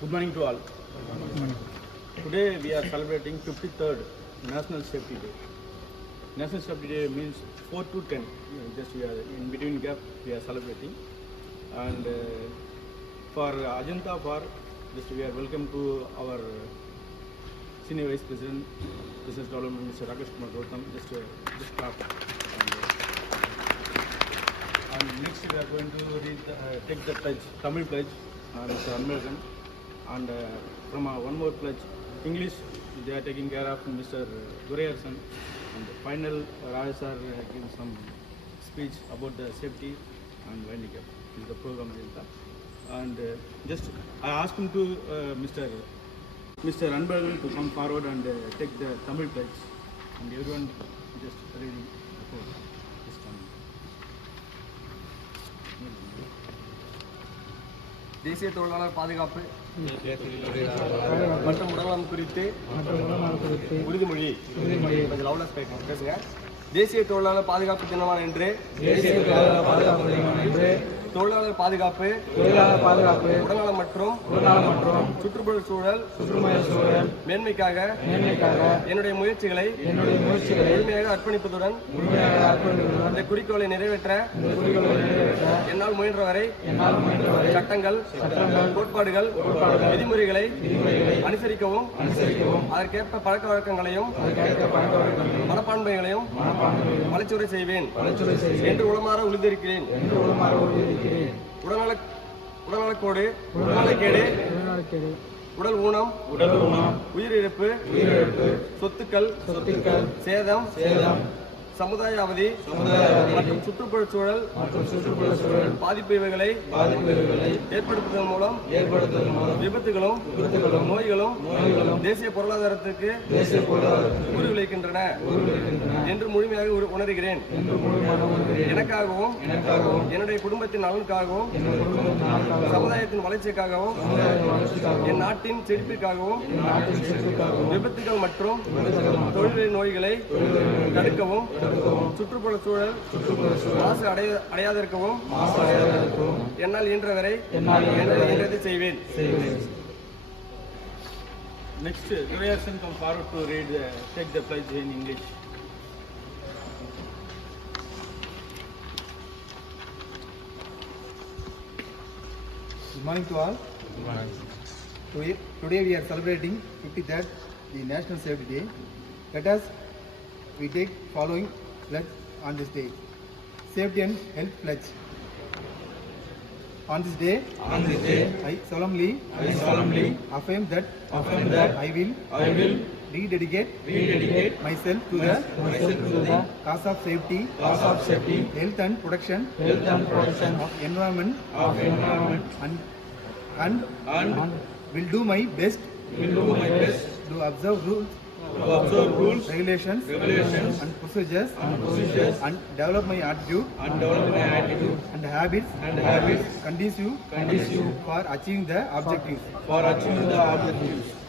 Good morning to all. Today we are celebrating 53rd National Safety Day. National Safety Day means 4 to 10. Just we are in between gap we are celebrating. And for Ajanta for just we are welcome to our Senior Vice President, Business Development, Mr. Rakesh Kumar Gautam. Just talk. And next we are going to take the pledge, Tamil pledge, Mr. Anbalagan. And from one more pledge, English, they are taking care of Mr. Gurayarsan. And the final, Raj sir giving some speech about the safety and winding up. This is the program agenda. And just I asked him to Mr. Anbalagan to come forward and take the Tamil pledge. And everyone just reading the program. தேசிய தொழிலாளர் பாதுகாப்பு மற்றும் உடல்நலம் குறித்து உறுதிமொழி பேசுங்க. தேசிய தொழிலாளர் பாதுகாப்பு தினமான இன்று தொழிலாளர் பாதுகாப்பு உடல்நலம் மற்றும் சுற்றுப்புற சூழல் மேன்மைக்காக என்னுடைய முயற்சிகளை முழுமையாக அர்ப்பணிப்பதுடன் இந்த குறிக்கோளை நிறைவேற்ற என்னால் முயன்றவரை சட்டங்கள் கோட்பாடுகள் விதிமுறைகளை அனுசரிக்கவும் அதற்கேற்ப பழக்க வழக்கங்களையும் மனப்பான்மைகளையும் வளச்சுரை செய்வேன் என்று உளமாற உறுதியிருக்கிறேன். உடல்நலக்கோடு, உடல்நலக்கேடு, உடல் ஊனம், உயிரிழப்பு, சொத்துக்கள், சேதம், சமுதாய அவதி மற்றும் சுற்றுப்புறச் சூழல் பாதிப்பு இவைகளை ஏற்படுத்துவதன் மூலம் விபத்துகளும் நோய்களும் தேசிய பொருளாதாரத்துக்கு ஊறு விளைக்கின்றன என்று முழுமையாக உணர்கிறேன். எனக்காகவும் என்னுடைய குடும்பத்தின் நலனுக்காகவும் சமுதாயத்தின் வளர்ச்சிக்காகவும் என் நாட்டின் செழிப்பிற்காகவும் விபத்துகள் மற்றும் தொழில்நுட்ப நோய்களை தடுக்கவும் சுற்றுப்புற சூழல் மாசு அடையாதிருக்கவும் என்னால் இயன்றவரை செய்வேன். Next, Gurayarsan come forward to read, take the pledge in English. Good morning to all. Today we are celebrating 53rd the National Safety Day. Let us we take following pledge on this day. Safety and health pledge. On this day, I solemnly affirm that I will rededicate myself to the cause of safety, health and protection of environment and will do my best to observe rules, regulations and procedures and develop my attitude and habits conducive for achieving the objectives.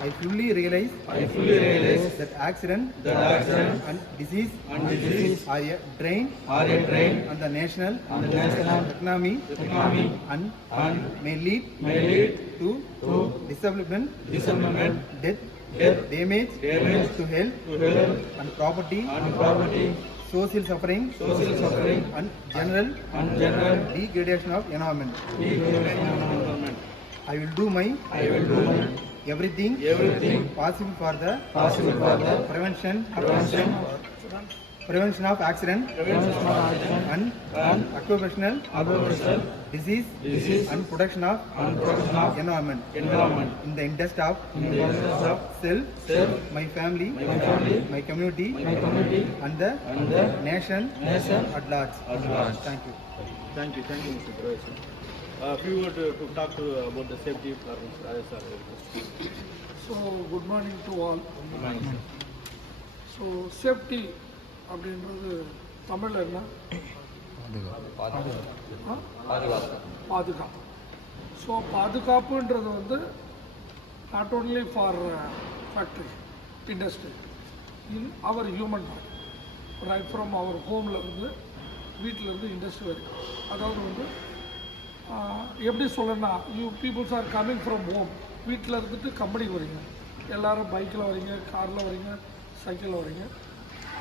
I fully realize that accident and disease are a drain on the national economy and may lead to disablement, death, damage to health and property, social suffering and general degradation of environment. I will do my everything possible for the prevention of accident and occupational disease and protection of environment in the interest of self, my family, my community and the nation at large. Thank you. Thank you, Mr. Gurayarsan. If you were to talk about the safety problems, So, good morning to all. So, safety அப்படின்றது தமிழ் என்ன? பாதுகாப்பு. So பாதுகாப்புன்றது வந்து not only for factory industry in our human body right from our ஹோமில் இருந்து வீட்டிலேருந்து industry வரைக்கும். அதாவது வந்து எப்படி சொல்லணும்னா peoples are coming from home, வீட்டில் இருந்துட்டு கம்பெனிக்கு வரீங்க, எல்லோரும் பைக்கில் வரீங்க, காரில் வரீங்க, சைக்கிளில் வரீங்க.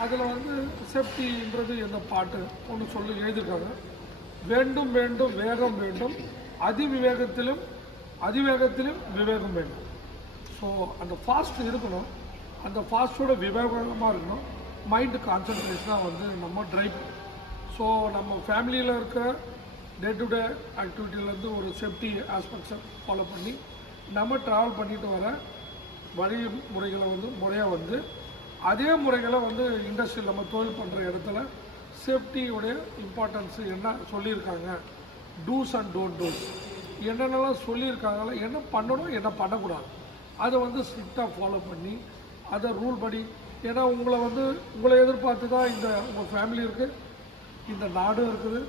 அதில் வந்து சேஃப்டின்றது எந்த பாட்டு ஒன்று சொல்லி எழுதியிருக்காங்க. வேண்டும் வேகம் வேண்டும், அதிவேகத்திலும் விவேகம் வேண்டும். ஸோ அந்த ஃபாஸ்ட் இருக்கணும், அந்த ஃபாஸ்ட்டோட விவேகமாக இருக்கணும். மைண்டு கான்சன்ட்ரேஷனாக வந்து நம்ம ட்ரைவ். ஸோ நம்ம ஃபேமிலியில் இருக்க டே டு டே ஆக்டிவிட்டியிலேருந்து ஒரு சேஃப்டி ஆஸ்பெக்ட்ஸை ஃபாலோ பண்ணி நம்ம ட்ராவல் பண்ணிட்டு வர வழிமுறைகளை வந்து முறையாக வந்து அதே முறைகளை வந்து இண்டஸ்ட்ரியில் நம்ம தொழில் பண்ணுற இடத்துல சேஃப்டியோடைய இம்பார்ட்டன்ஸு என்ன சொல்லியிருக்காங்க, டூஸ் அண்ட் டோன்ட் டூஸ் என்னென்னலாம் சொல்லியிருக்காங்களோ, என்ன பண்ணணும் என்ன பண்ணக்கூடாது, அதை வந்து ஸ்ட்ரிக்டாக ஃபாலோ பண்ணி அதை ரூல் படி. ஏன்னா உங்களை எதிர்பார்த்து தான் உங்கள் ஃபேமிலி இருக்குது, இந்த நாடும் இருக்குது.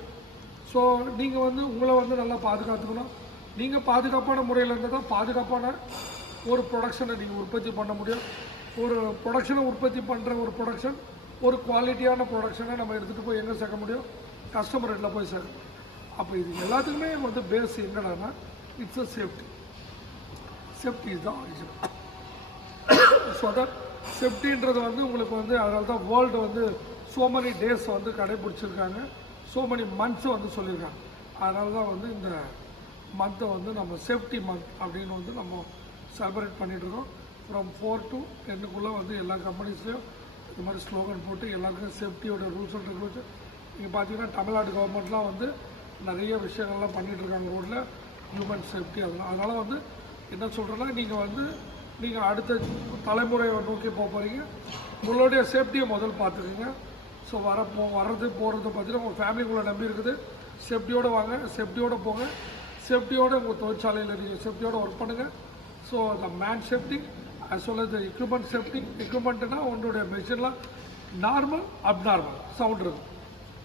ஸோ நீங்கள் வந்து உங்களை வந்து நல்லா பாதுகாத்துக்கணும். நீங்கள் பாதுகாப்பான முறையில் இருந்தால் தான் பாதுகாப்பான ஒரு ப்ரொடக்ஷனை நீங்கள் உற்பத்தி பண்ண முடியும். ஒரு ப்ரொடக்ஷனை உற்பத்தி பண்ணுற ஒரு ப்ரொடக்ஷன், ஒரு குவாலிட்டியான ப்ரொடக்ஷனை நம்ம எடுத்துகிட்டு போய் எங்கே சேர்க்க முடியும், கஸ்டமர் இதில் போய் சேர்க்க முடியும். அப்போ இது எல்லாத்துக்குமே வந்து பேஸ் என்னடான்னா it's a safety. Safety is தான் ஆரிஜினல். ஸோ தட் சேஃப்டின்றது வந்து உங்களுக்கு வந்து அதனால தான் வேர்ல்டு வந்து ஸோ மெனி டேஸ் வந்து கடைபிடிச்சிருக்காங்க, ஸோ மெனி மந்த்ஸை வந்து சொல்லியிருக்காங்க. அதனால தான் வந்து இந்த மந்த்தை வந்து நம்ம சேஃப்டி மந்த் அப்படின்னு வந்து நம்ம செலிப்ரேட் பண்ணிகிட்ருக்கோம். ஃப்ரம் 4 to 10 வந்து எல்லா கம்பெனிஸ்லையும் இந்த மாதிரி ஸ்லோகன் போட்டு எல்லாருக்கும் சேஃப்டியோட ரூல்ஸ் அண்ட் ரெகுலேஷன் நீங்கள் பார்த்தீங்கன்னா தமிழ்நாடு கவர்மெண்ட்லாம் வந்து நிறைய விஷயங்கள்லாம் பண்ணிகிட்டு இருக்காங்க ரோட்டில் ஹியூமன் சேஃப்டி அதனால் வந்து என்ன சொல்கிறேன்னா நீங்கள் அடுத்த தலைமுறையை நோக்கி போக போகிறீங்க, உங்களுடைய சேஃப்டியை முதல் பார்த்துக்குங்க. ஸோ வர்றது போகிறது பார்த்தீங்கன்னா உங்கள் ஃபேமிலிக்குள்ளே நம்பி இருக்குது. சேஃப்டியோடு வாங்க, சேஃப்டியோடு போங்க, சேஃப்டியோடு உங்கள் தொழிற்சாலையில் நீங்கள் சேஃப்டியோடு ஒர்க் பண்ணுங்கள். So the man safety as well as the equipment safety. எக்யூப்மெண்ட்னா உங்களுடைய மெஷினில் நார்மல் அப்நார்மல் சவுண்ட் இருக்கும்.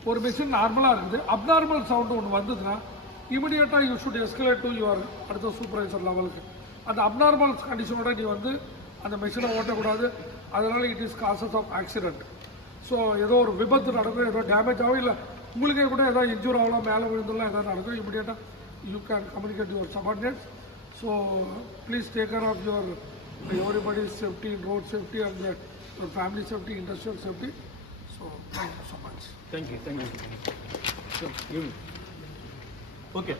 ஒரு மிஷின் நார்மலாக இருக்குது, அப்நார்மல் சவுண்டு ஒன்று வந்ததுன்னா இமிடியேட்டாக you should escalate to your அடுத்த சூப்பர்வைசர் லெவலுக்கு. அந்த அப்நார்மல் கண்டிஷனோட நீ வந்து அந்த மிஷினை ஓட்டக்கூடாது. அதனால் it is causes of accident. So ஏதோ ஒரு விபத்து நடக்கும், ஏதோ டேமேஜ் ஆகும், இல்லை உங்களுக்கே கூட ஏதோ இன்ஜூர் ஆகலாம், மேலே விழுந்துலாம் ஏதாவது நடக்கும், இமிடியேட்டாக you can communicate your subordinates. So please take care of your everybody's safety, road safety and your family safety, industrial safety. So thank you so much. Thank you. Sure, give me. Okay.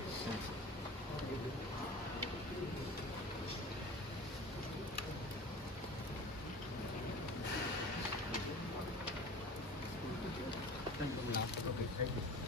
Thank you.